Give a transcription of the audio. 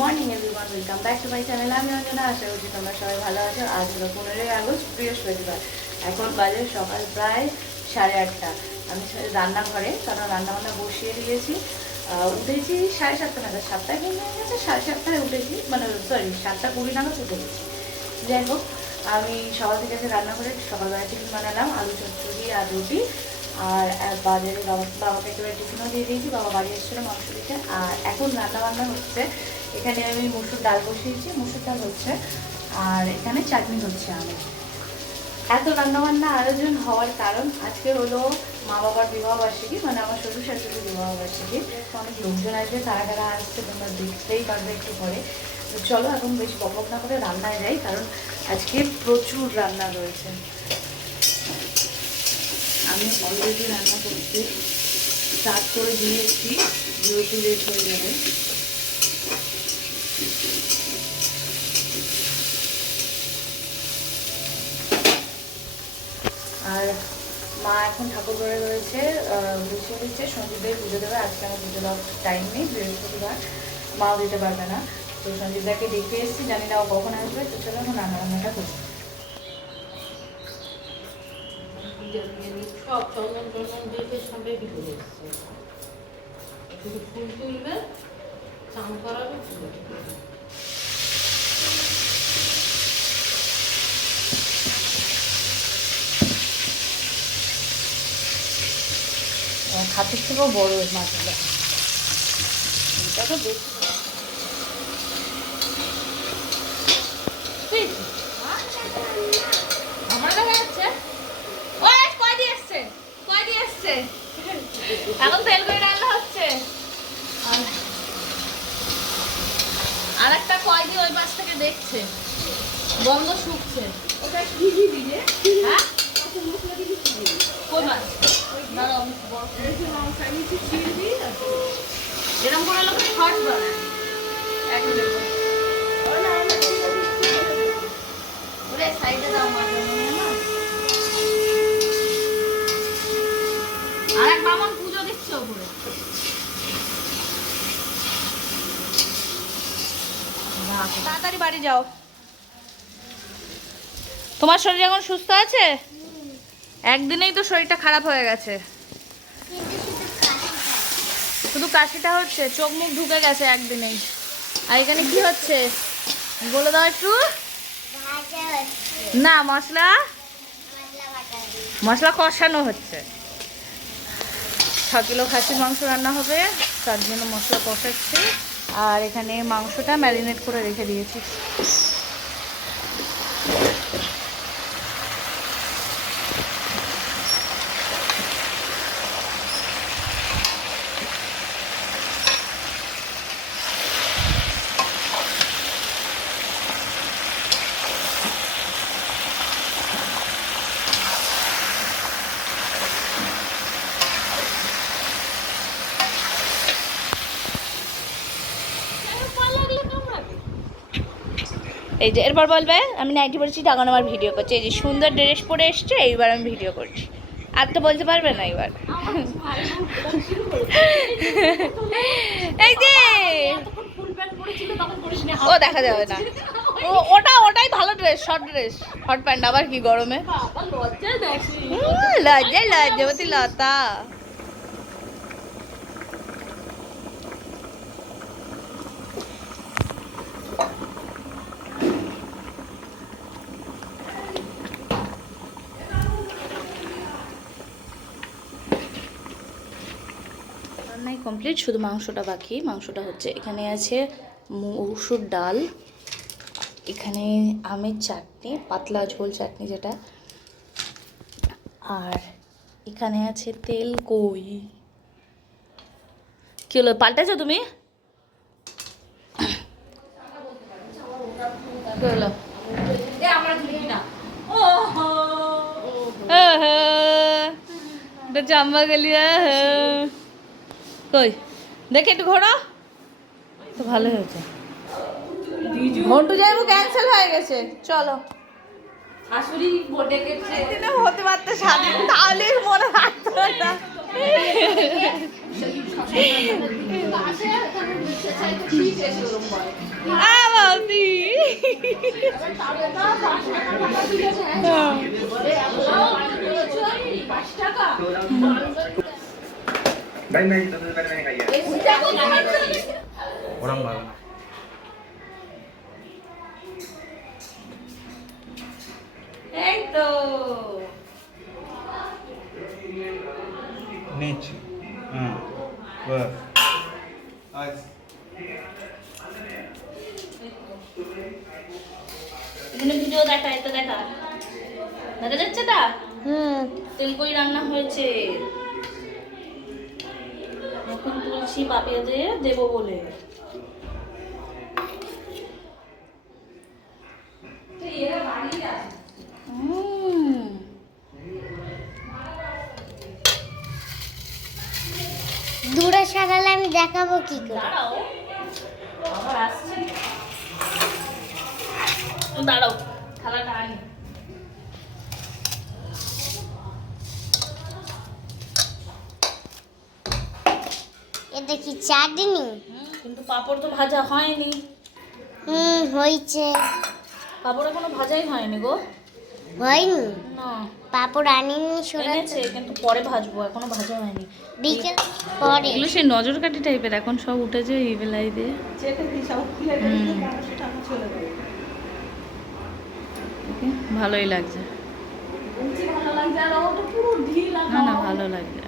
Morning everyone, welcome back to my channel. আমি অঞ্জনা, আশা করছি তোমরা সবাই ভালো আছো। আজ হলো 15ই আগস্ট, বৃহস্পতিবার। এখন বাজে সকাল প্রায় 8:30। আমি রান্নাঘরে, কারণ রান্নাবান্না বসিয়ে দিয়েছি। উঠেছি 7:30 নাগাদ, 7টায় ঘুম হয়ে গেছে, 7:30টায় উঠেছি, মানে সরি 7:20 নাগাদ উঠে গেছি। যাই হোক, আমি সকাল থেকে রান্না করে সকালবেলা টিফিন বানালাম, আলু চচ্চড়ি আর রুটি। আর বাজারে বাবাকে একেবারে টিফিনও দিয়ে দিয়েছি, বাবা বাড়ি এসেছিলো মাংস দিতে। আর এখন রান্নাবান্না হচ্ছে, এখানে আমি মুসুর ডাল বসিয়েছি, মুসুর ডাল হচ্ছে, আর এখানে চাটনি হচ্ছে। আমি এত রান্নাবান্না আয়োজন হওয়ার কারণ আজকে হলো মা বাবার বিবাহবার্ষিকী, মানে আমার শ্বশুর শাশুড়ির বিবাহবার্ষিকী। অনেক লোকজন আসবে, কারা কারা আসছে তোমরা দেখতেই পারবে একটু পরে। তো চলো এখন বেশি বকবক না করে রান্নায় যাই, কারণ আজকে প্রচুর রান্না রয়েছে। আমি অলরেডি রান্না করতে স্টার্ট করে দিয়েছি, যেহেতু লেট হয়ে যাবে। আর মা এখন ঠাকুর ঘরে রয়েছে, গুছিয়ে দিচ্ছে। সঞ্জীবদের পুজো দেবে, আজকে আমার পুজো দেওয়ার টাইম নেই, বৃহস্পতিবার মাও দিতে পারবে না। তো সঞ্জীবদাকে দেখে এসেছি, জানি না ও কখন আসবে। তো চলো এখন রান্নাবান্নাটা করি। সব চন্দন চন্দন দিয়ে সব রেডি করে এসছে, শুধু ফুল তুলবে, চান করাবে, হাতের থেকেও বড় মাছগুলো, এটা তো বেশি। আমার দেখা যাচ্ছে ওই কয় দিয়ে এসছে এখন তেল করে রান্না হচ্ছে। আর একটা কয় দিয়ে ওই পাশ থেকে দেখছে, বন্ধ শুকছে। ওটা কি দিবি রে? হ্যাঁ কই মাছ এরকম করে লোক শর্ট বানায় ওরে সাইডে দাও মাছ আর এক বামন পুজো দিচ্ছে ওপরে। তাড়াতাড়ি বাড়ি যাও। তোমার শরীর এখন সুস্থ আছে? একদিনেই তো শরীরটা খারাপ হয়ে গেছে, শুধু কাশিটা হচ্ছে, চোখ মুখ ঢুকে গেছে একদিনেই। আর এখানে কি হচ্ছে বলে দাও একটু। না, মশলা কষানো হচ্ছে। 6 কিলো খাসির মাংস রান্না হবে, তার জন্য মশলা কষাচ্ছি। আর এখানে মাংসটা ম্যারিনেট করে রেখে দিয়েছি। এই যে এরপর বলবে আমি নাইটি পরেছি, তখন আমার ভিডিও করছি। এই যে সুন্দর ড্রেস পরে এসছে, এইবার আমি ভিডিও করছি। আর তো বলতে পারবে না এবার। এই যে ও দেখা যাবে না, ওটাই ভালো dress, short dress, hot pant. আবার কি গরমে লজ্জাবতী লতা। রান্নাই কমপ্লিট, শুধু মাংসটা বাকি। মাংসটা হচ্ছে, এখানে আছে মসুর ডাল, এখানে আমের চাটনি, পাতলা ঝোল চাটনি যেটা, আর এখানে আছে তেল। কই কি হলো, পাল্টেছো তুমি? কি হলো? জাম্বা গেলি কই দেখে একটু ঘোরো তো, ভালো হয়েছে। মন্টু যাইবো ক্যান্সেল হয়ে গেছে, চলো। শাশুড়ি হতে পারতো স্বাধীন, তাহলে মনে রাখতো না। বাবি भाई मैं 10 रुपए मैंने खाई है ওরম ভালো না এই তো নিচ হ্যাঁ বাস আজ এখানে ভিডিও দেখা, এটা দেখা দেখা যাচ্ছে তা তেলকই রান্না হয়েছে। এখন তুলছি পাপিয়া দিয়ে দেবো বলে। দূরে সরালে আমি দেখাবো কি করে। দাঁড়াও আবার আসছে, দাঁড়াও থালাটা আনি। এটা কি চাটনি? কিন্তু পাঁপড় তো ভাজা হয়নি। হয়েছে। পাঁপড় এখনো ভাজাই হয়নি গো। হয়নি? না পাপড় আনিনি সরাতে। এনেছে কিন্তু পরে ভাজবো, এখনো ভাজা হয়নি। বিকেল পরে। এগুলো সেই নজর কাটি টাইপের, এখন সব উঠেছে এই বেলাই দিয়ে। ভালোই লাগছে, না না ভালো লাগছে।